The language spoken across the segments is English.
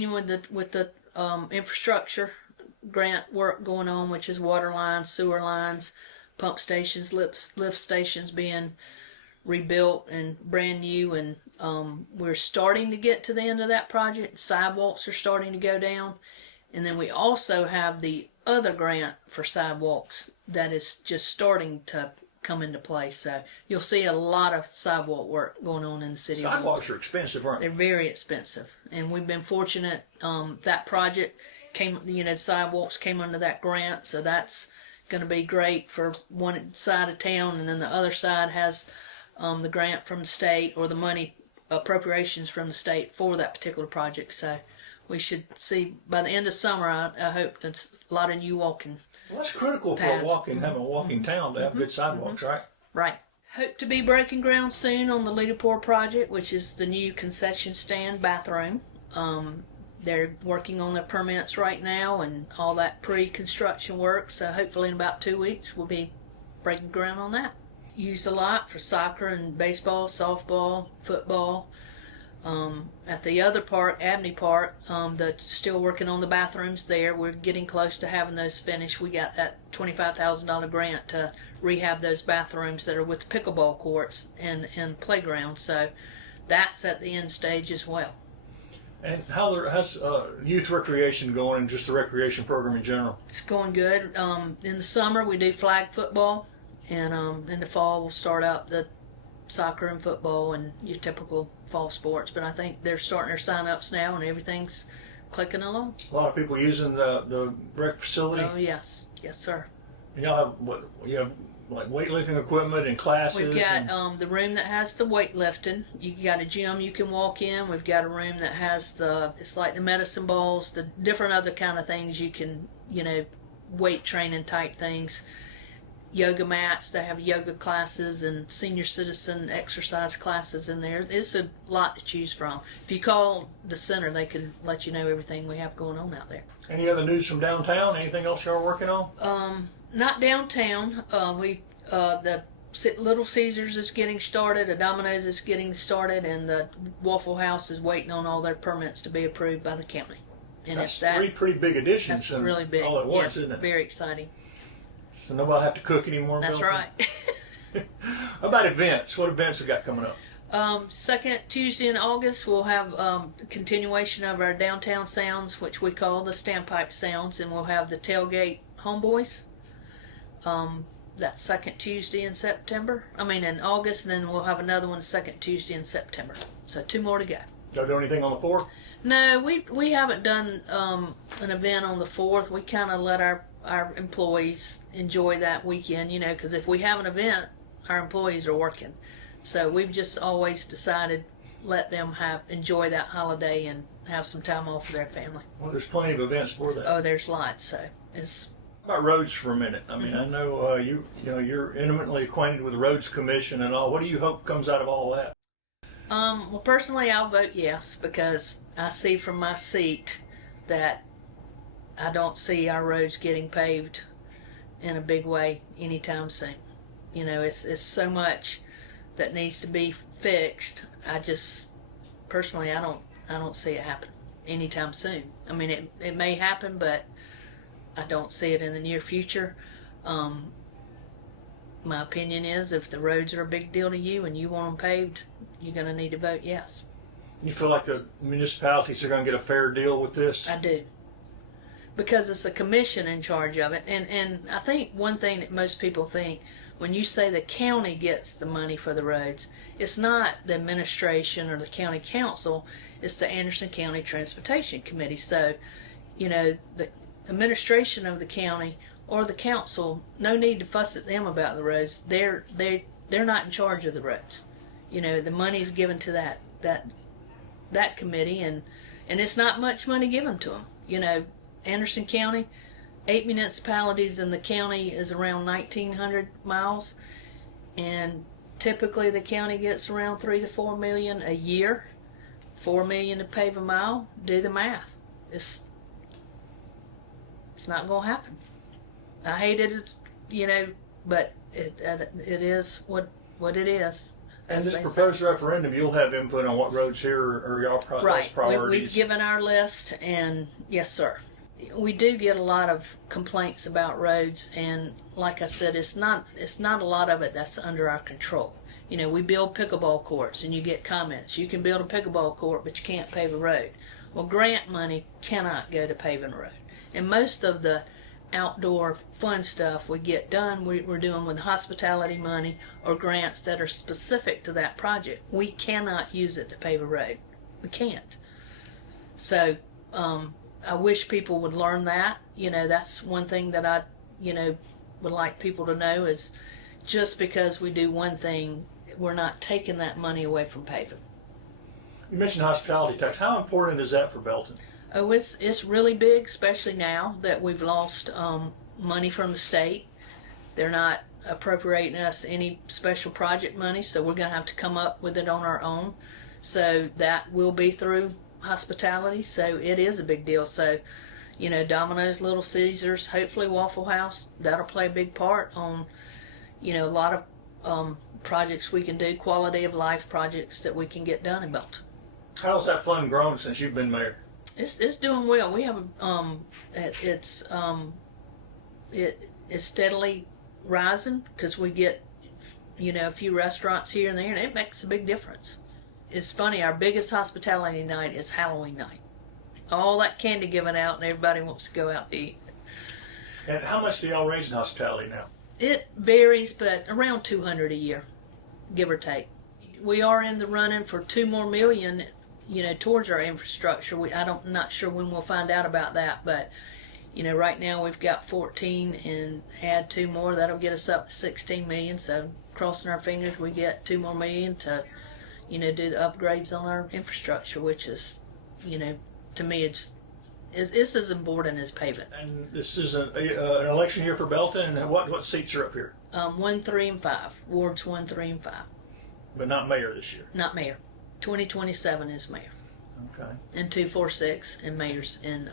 continuing with the infrastructure grant work going on, which is water lines, sewer lines, pump stations, lift stations being rebuilt and brand new, and we're starting to get to the end of that project. Sidewalks are starting to go down, and then we also have the other grant for sidewalks that is just starting to come into place. So you'll see a lot of sidewalk work going on in the city. Sidewalks are expensive, aren't they? They're very expensive, and we've been fortunate. That project came, sidewalks came under that grant, so that's going to be great for one side of town, and then the other side has the grant from the state, or the money appropriations from the state for that particular project. So we should see by the end of summer. I hope it's a lot of you walking. Well, that's critical for having a walking town to have good sidewalks, right? Right. Hope to be breaking ground soon on the Leaderport project, which is the new concession stand bathroom. They're working on their permits right now and all that pre-construction work. So hopefully in about 2 weeks we'll be breaking ground on that. Used a lot for soccer and baseball, softball, football. At the other park, Abney Park, that's still working on the bathrooms there. We're getting close to having those finished. We got that $25,000 grant to rehab those bathrooms that are with the pickleball courts and playground. So that's at the end stage as well. And how's youth recreation going, and just the recreation program in general? It's going good. In the summer we do flag football, and in the fall we'll start up the soccer and football and your typical fall sports. But I think they're starting their sign-ups now, and everything's clicking along. A lot of people using the rec facility. Oh yes, yes sir. And y'all have like weightlifting equipment and classes. We've got the room that has the weightlifting. You got a gym you can walk in. We've got a room that has it's like the medicine balls, the different other kind of things you can, weight training type things. Yoga mats, they have yoga classes and senior citizen exercise classes in there. It's a lot to choose from. If you call the center, they can let you know everything we have going on out there. Any other news from downtown? Anything else you're working on? Not downtown. The Little Caesars is getting started, a Domino's is getting started, and the Waffle House is waiting on all their permits to be approved by the county. And that's three pretty big additions. That's really big. All at once, yes, isn't it? Very exciting. So nobody have to cook anymore. That's Belton? right. How about events? What events have got coming up? Second Tuesday in August, we'll have the continuation of our downtown sounds, which we call the Standpipe Sounds, and we'll have the Tailgate Homeboys. That second Tuesday in August, and then we'll have another one second Tuesday in September. So 2 more to go. Y'all do anything on the 4th? No, we haven't done an event on the 4th. We kind of let our employees enjoy that weekend, because if we have an event, our employees are working. So we've just always decided let them enjoy that holiday and have some time off with their family. Well, there's plenty of events for that. Oh, there's lots. So it's. How about roads for a minute? I mean, I know you're intimately acquainted with the Roads Commission and all. What do you hope comes out of all that? Well, personally, I'll vote yes, because I see from my seat that I don't see our roads getting paved in a big way anytime soon. It's so much that needs to be fixed. I just personally, I don't see it happen anytime soon. I mean, it may happen, but I don't see it in the near future. My opinion is, if the roads are a big deal to you and you want them paved, you're going to need to vote yes. You feel like the municipalities are going to get a fair deal with this? I do. Because it's a commission in charge of it. And I think one thing that most people think, when you say the county gets the money for the roads, it's not the administration or the county council, it's the Anderson County Transportation Committee. So, the administration of the county or the council, no need to fuss at them about the roads. They're not in charge of the roads. The money's given to that committee, and it's not much money given to them. Anderson County, 8 municipalities in the county is around 1,900 miles, and typically the county gets around $3 to $4 million a year. $4 million to pave a mile. Do the math. It's not going to happen. I hate it, but it is what it is. And this they say. proposed referendum, you'll have input on what roads here are y'all Right. priorities. We've given our list, and yes, sir. We do get a lot of complaints about roads, and like I said, it's not a lot of it that's under our control. You know, we build pickleball courts, and you get comments. You can build a pickleball court, but you can't pave a road. Well, grant money cannot go to paving a road, and most of the outdoor fun stuff we get done, we're doing with hospitality money or grants that are specific to that project. We cannot use it to pave a road. We can't. So I wish people would learn that. You know, that's one thing that I, would like people to know is just because we do one thing, we're not taking that money away from paving. You mentioned hospitality tax. How important is that for Belton? Oh, it's really big, especially now that we've lost money from the state. They're not appropriating us any special project money, so we're going to have to come up with it on our own. So that will be through hospitality, so it is a big deal. So, Domino's, Little Caesars, hopefully Waffle House, that'll play a big part on, a lot of projects we can do, quality of life projects that we can get done in Belton. How's that fund grown since you've been mayor? It's doing well. We have it's steadily rising because we get a few restaurants here and there, and it makes a big difference. It's funny. Our biggest hospitality night is Halloween night. All that candy given out, and everybody wants to go out to eat. And how much do y'all raise in hospitality now? It varies, but around $200 a year, give or take. We are in the running for $2 more million. Towards our infrastructure. I'm not sure when we'll find out about that, but right now we've got 14 and add 2 more, that'll get us up to 16 million. So crossing our fingers, we get 2 more million to, do the upgrades on our infrastructure, which is, to me, it's as important as paving. And this is an election year for Belton, and what seats are up here? 1, 3, and 5. Wards 1, 3, and 5. But not mayor this year. Not mayor. 2027 is mayor. Okay. And 2, 4, 6 and mayors in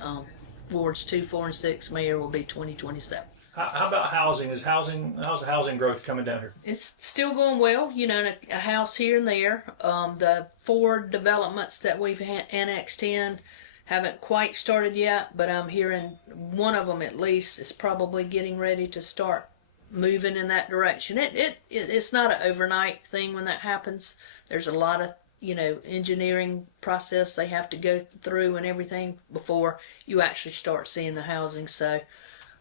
wards 2, 4, and 6. Mayor will be 2027. How about housing? How's the housing growth coming down here? It's still going well. A house here and there. The 4 developments that we've annexed in haven't quite started yet, but I'm hearing one of them at least is probably getting ready to start moving in that direction. It's not an overnight thing when that happens. There's a lot of engineering process they have to go through and everything before you actually start seeing the housing. So,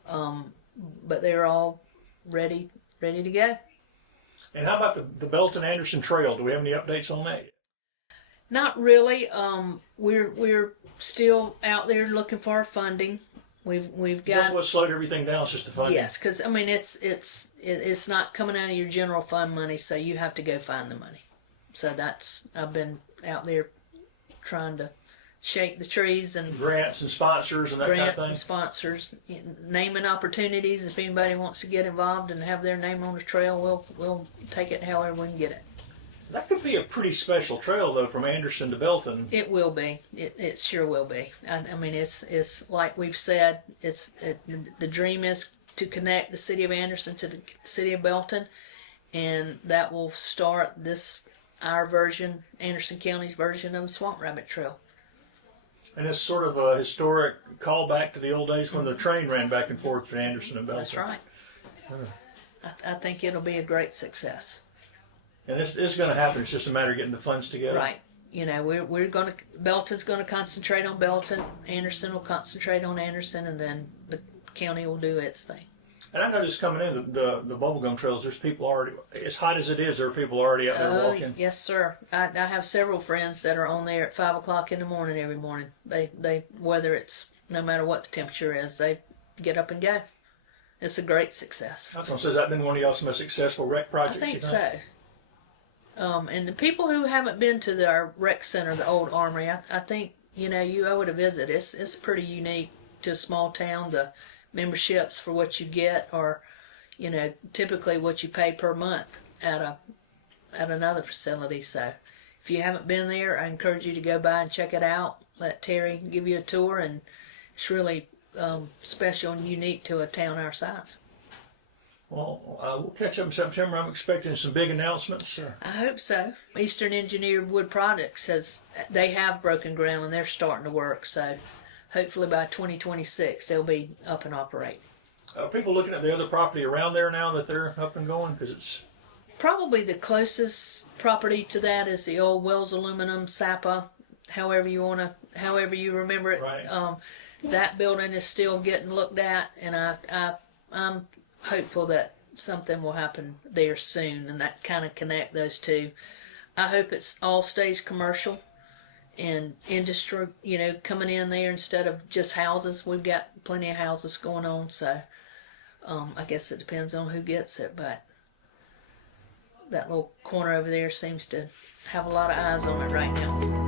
but they're all ready to go. And how about the Belton Anderson Trail? Do we have any updates on that yet? Not really. We're still out there looking for our funding. We've got. That's what slowed everything down. It's just the funding. Yes, because it's not coming out of your general fund money, so you have to go find the money. So I've been out there trying to shake the trees and grants and sponsors and that kind of thing. Grants and sponsors, naming opportunities. If anybody wants to get involved and have their name on the trail, we'll take it however we can get it. That could be a pretty special trail, though, from Anderson to Belton. It will be. It sure will be. I mean, it's like we've said. The dream is to connect the city of Anderson to the city of Belton, and that will start our version, Anderson County's version of Swamp Rabbit Trail. And it's sort of a historic callback to the old days when the train ran back and forth to Anderson and Belton. That's right. I think it'll be a great success. And it's going to happen. It's just a matter of getting the funds together. Right. Belton's going to concentrate on Belton. Anderson will concentrate on Anderson, and then the county will do its thing. And I noticed coming in the bubblegum trails, there's people already, as hot as it is, there are people already out there walking. Yes, sir. I have several friends that are on there at 5 o'clock in the morning every morning. They whether it's no matter what the temperature is, they get up and go. It's a great success. I was going to say, has that been one of y'all's most successful rec projects? I think so. And the people who haven't been to our rec center, the old Armory, I think you owe it a visit. It's pretty unique to a small town. The memberships for what you get are, typically what you pay per month at another facility. So if you haven't been there, I encourage you to go by and check it out. Let Terry give you a tour, and it's really special and unique to a town our size. Well, we'll catch up in September. I'm expecting some big announcements. I hope so. Eastern Engineered Wood Products they have broken ground and they're starting to work. So hopefully by 2026 they'll be up and operate. Are people looking at the other property around there now that they're up and going? Because it's Probably the closest property to that is the old Wells Aluminum Sapa, however you remember it. right. That building is still getting looked at, and I'm hopeful that something will happen there soon, and that kind of connect those two. I hope it's all stays commercial and industry, coming in there instead of just houses. We've got plenty of houses going on, so I guess it depends on who gets it, but that little corner over there seems to have a lot of eyes on it right now.